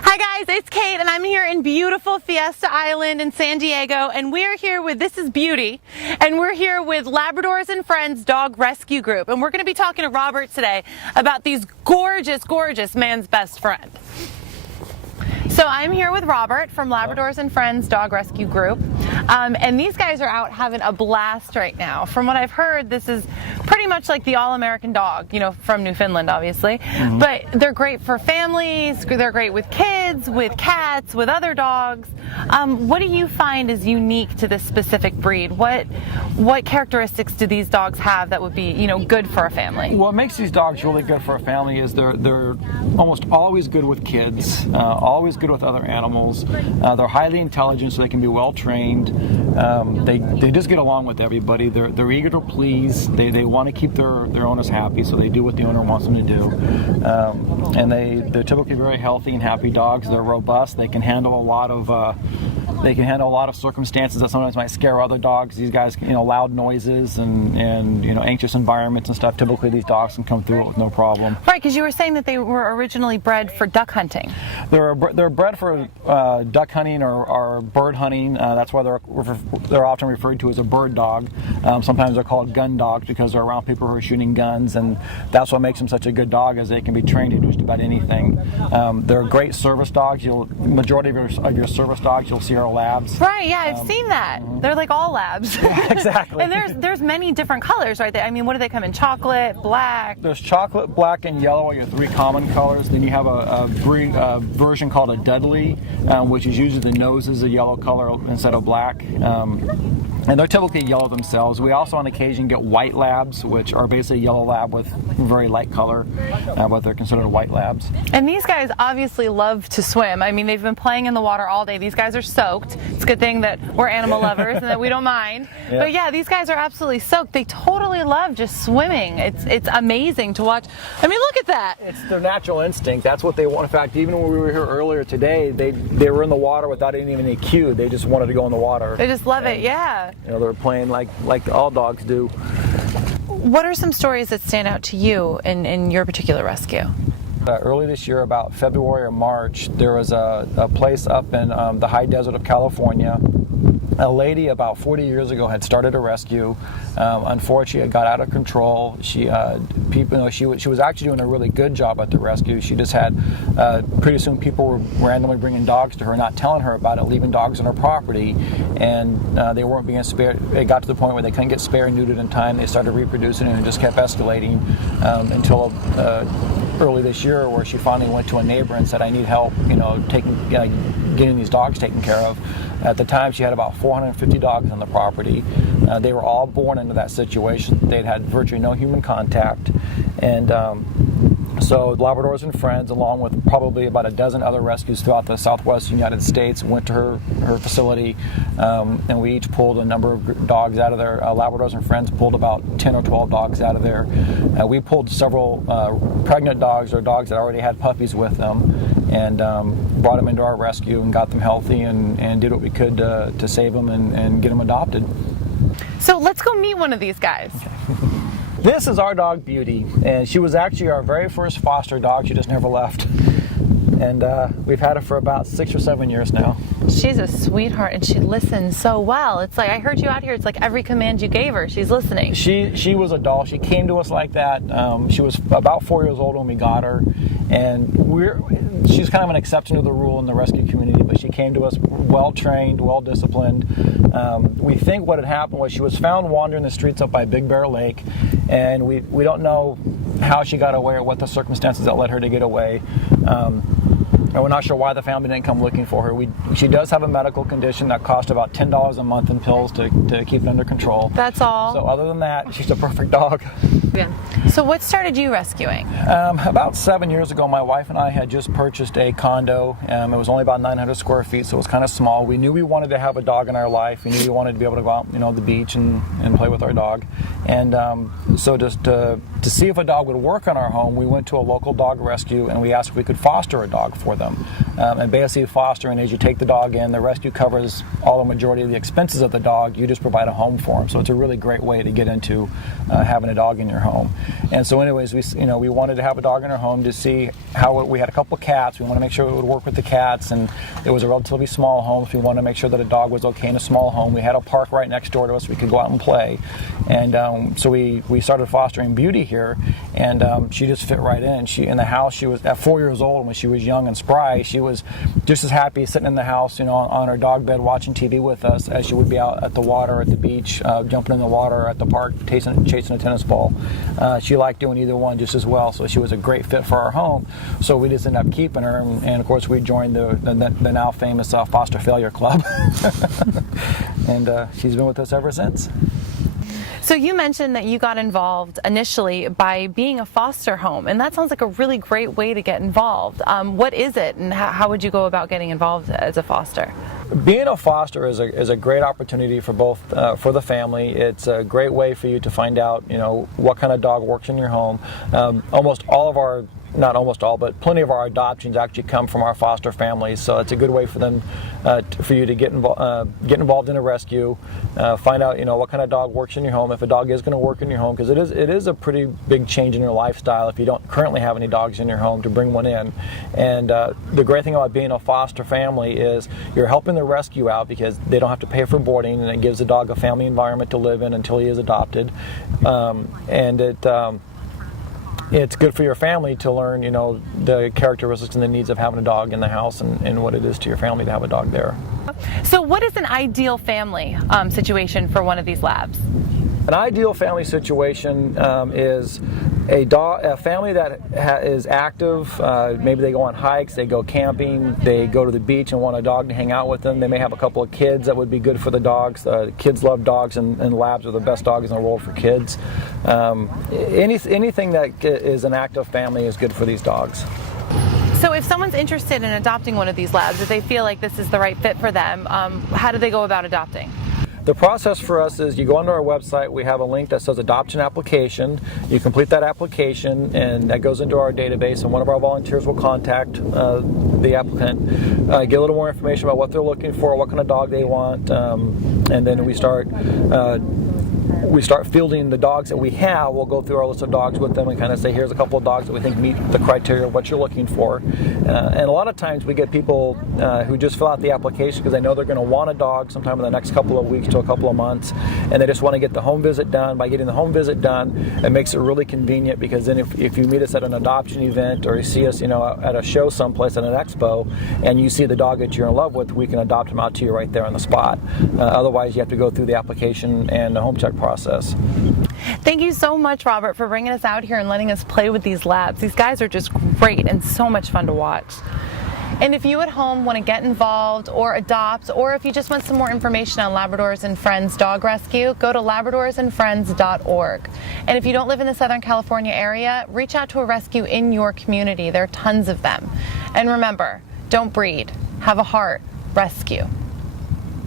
Hi guys, it's Kate and I'm here in beautiful Fiesta Island in San Diego, and we're here with, this is Beauty, and we're here with Labradors and Friends Dog Rescue Group, and we're going to be talking to Robert today about these gorgeous, gorgeous man's best friend. So I'm here with Robert from Labradors and Friends Dog Rescue Group, and these guys are out having a blast right now. From what I've heard, this is pretty much like the all-American dog, you know, from Newfoundland, obviously. But they're great for families, they're great with kids, with cats, with other dogs. What do you find is unique to this specific breed? What characteristics do these dogs have that would be, you know, good for a family? What makes these dogs really good for a family is they're almost always good with kids, always good with other animals. They're highly intelligent, so they can be well trained. They just get along with everybody. They're eager to please. They want to keep their owners happy, so they do what the owner wants them to do. And they're typically very healthy and happy dogs. They're robust. They can handle a lot of circumstances that sometimes might scare other dogs. These guys, you know, loud noises and you know, anxious environments and stuff. Typically, these dogs can come through it with no problem. Right, because you were saying that they were originally bred for duck hunting. They're bred for duck hunting or bird hunting. That's why they're often referred to as a bird dog. Sometimes they're called gun dogs because they're around people who are shooting guns, and that's what makes them such a good dog, is they can be trained to do just about anything. They're great service dogs. Majority of your service dogs you'll see are labs. Right, yeah, I've seen that. They're like all labs. Yeah, exactly. And there's many different colors, right? I mean, what do they come in? Chocolate, black? There's chocolate, black, and yellow are your three common colors. Then you have a version called a Dudley, which is usually the nose is a yellow color instead of black. And they're typically yellow themselves. We also on occasion get white labs, which are basically yellow lab with very light color, but they're considered white labs. And these guys obviously love to swim. I mean, they've been playing in the water all day. These guys are soaked. It's a good thing that we're animal lovers and that we don't mind. Yeah. But yeah, these guys are absolutely soaked. They totally love just swimming. It's amazing to watch. I mean, look at that. It's their natural instinct. That's what they want. In fact, even when we were here earlier today, they were in the water without even any cue. They just wanted to go in the water. They just love it, yeah. You know, they're playing like all dogs do. What are some stories that stand out to you in your particular rescue? Early this year, about February or March, there was a place up in the high desert of California. A lady about 40 years ago had started a rescue. Unfortunately, it got out of control. She was actually doing a really good job at the rescue. She just had, pretty soon people were randomly bringing dogs to her, not telling her about it, leaving dogs on her property, and they weren't being spared. It got to the point where they couldn't get spayed and neutered in time. They started reproducing, and it just kept escalating until early this year, where she finally went to a neighbor and said, "I need help, you know, getting these dogs taken care of." At the time, she had about 450 dogs on the property. They were all born into that situation. They'd had virtually no human contact, and so Labradors and Friends, along with probably about a dozen other rescues throughout the southwest United States, went to her facility, and we each pulled a number of dogs out of there. Labradors and Friends pulled about 10 or 12 dogs out of there. We pulled several pregnant dogs or dogs that already had puppies with them, and brought them into our rescue and got them healthy and did what we could to save them and get them adopted. So let's go meet one of these guys. Okay. This is our dog Beauty, and she was actually our very first foster dog. She just never left, and we've had her for about 6 or 7 years now. She's a sweetheart, and she listens so well. It's like, I heard you out here, it's like every command you gave her, she's listening. She was a doll. She came to us like that. She was about 4 years old when we got her, and she's kind of an exception to the rule in the rescue community, but she came to us well trained, well disciplined. We think what had happened was she was found wandering the streets up by Big Bear Lake, and we don't know how she got away or what the circumstances that led her to get away. And we're not sure why the family didn't come looking for her. She does have a medical condition that costs about $10 a month in pills to keep it under control. That's all. So other than that, she's a perfect dog. Yeah. So what started you rescuing? About 7 years ago, my wife and I had just purchased a condo. It was only about 900 square feet, so it was kind of small. We knew we wanted to have a dog in our life. We knew we wanted to be able to go out, you know, the beach and play with our dog. And so just to see if a dog would work on our home, we went to a local dog rescue and we asked if we could foster a dog for them. And basically fostering is you take the dog in, the rescue covers all the majority of the expenses of the dog, you just provide a home for them. So it's a really great way to get into having a dog in your home. And so anyways, we wanted to have a dog in our home to see how we had a couple of cats. We want to make sure it would work with the cats, and it was a relatively small home, so we wanted to make sure that a dog was okay in a small home. We had a park right next door to us, we could go out and play. And so we started fostering Beauty here, and she just fit right in. In the house, she was at 4 years old. When she was young and spry, she was just as happy sitting in the house, on her dog bed watching TV with us as she would be out at the water, at the beach, jumping in the water, at the park, chasing a tennis ball. She liked doing either one just as well, so she was a great fit for our home. So we just ended up keeping her, and of course we joined the now famous Foster Failure Club. And she's been with us ever since. So you mentioned that you got involved initially by being a foster home, and that sounds like a really great way to get involved. What is it, and how would you go about getting involved as a foster? Being a foster is a great opportunity for both for the family. It's a great way for you to find out what kind of dog works in your home. Not almost all, but plenty of our adoptions actually come from our foster families. So it's a good way for them, for you to get involved in a rescue, find out what kind of dog works in your home, if a dog is going to work in your home, because it is a pretty big change in your lifestyle if you don't currently have any dogs in your home to bring one in. And the great thing about being a foster family is you're helping the rescue out because they don't have to pay for boarding, and it gives the dog a family environment to live in until he is adopted, it's good for your family to learn, the characteristics and the needs of having a dog in the house and what it is to your family to have a dog there. So what is an ideal family situation for one of these labs? An ideal family situation is a family that is active. Maybe they go on hikes, they go camping, they go to the beach and want a dog to hang out with them. They may have a couple of kids that would be good for the dogs. Kids love dogs, and labs are the best dogs in the world for kids. Anything that is an active family is good for these dogs. So if someone's interested in adopting one of these labs, if they feel like this is the right fit for them, how do they go about adopting? The process for us is you go onto our website, we have a link that says adoption application. You complete that application, and that goes into our database, and one of our volunteers will contact the applicant, get a little more information about what they're looking for, what kind of dog they want, and then we start fielding the dogs that we have. We'll go through our list of dogs with them and kind of say, here's a couple of dogs that we think meet the criteria of what you're looking for. And a lot of times we get people who just fill out the application because they know they're going to want a dog sometime in the next couple of weeks to a couple of months, and they just want to get the home visit done. By getting the home visit done, it makes it really convenient, because then if you meet us at an adoption event, or you see us at a show someplace at an expo, and you see the dog that you're in love with, we can adopt him out to you right there on the spot. Otherwise you have to go through the application and the home check process. Thank you so much, Robert, for bringing us out here and letting us play with these labs. These guys are just great and so much fun to watch. And if you at home want to get involved or adopt, or if you just want some more information on Labradors and Friends Dog Rescue, go to labradorsandfriends.org. And if you don't live in the Southern California area, reach out to a rescue in your community. There are tons of them. And remember, don't breed, have a heart, rescue.